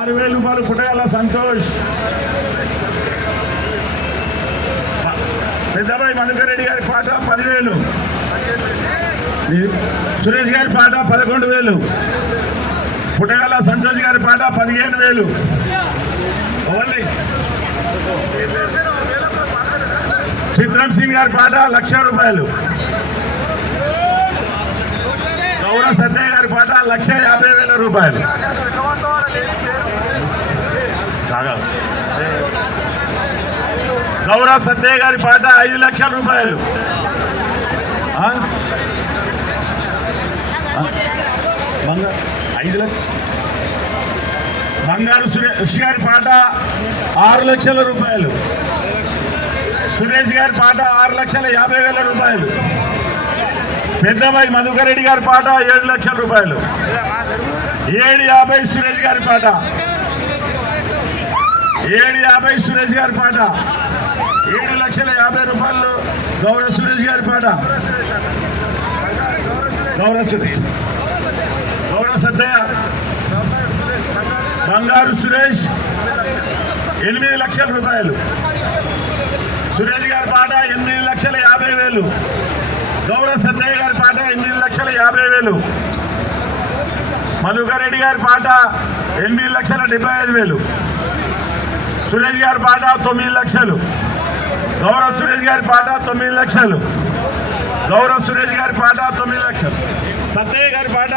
6,000 రూపాయలు పుట్టగల సంతోష్. పెద్దబాయి మధుకర్ రెడ్డి గారి పాట 10,000. సురేష్ గారి పాట 11,000. పుట్టగల సంతోష్ గారి పాట 15,000. చిత్రం సింగ్ గారి పాట 1,00,000 రూపాయలు. గౌర సత్య గారి పాట 1,50,000 రూపాయలు. గౌర సత్య గారి పాట 5,00,000 రూపాయలు. బంగారు సురేష్ గారి పాట 6,00,000 రూపాయలు. సురేష్ గారి పాట 6,50,000 రూపాయలు. పెద్దబాయి మధుకర్ రెడ్డి గారి పాట 7,00,000 రూపాయలు. 7,50 సురేష్ గారి పాట. 7,50 సురేష్ గారి పాట. 7,50,000 రూపాయలు గౌరవ సురేష్ గారి పాట. గౌరవ సురేష్, గౌరవ సత్తయ్య, బంగారు సురేష్ 8,00,000 రూపాయలు. సురేష్ గారి పాట 8,50,000. గౌరవ సత్తయ్య గారి పాట 8,50,000. మధుకర్ రెడ్డి గారి పాట 8,75,000. సురేష్ గారి పాట 9,00,000. గౌరవ సురేష్ గారి పాట 9,00,000. గౌరవ సురేష్ గారి పాట 9,00,000. సత్తయ్య గారి పాట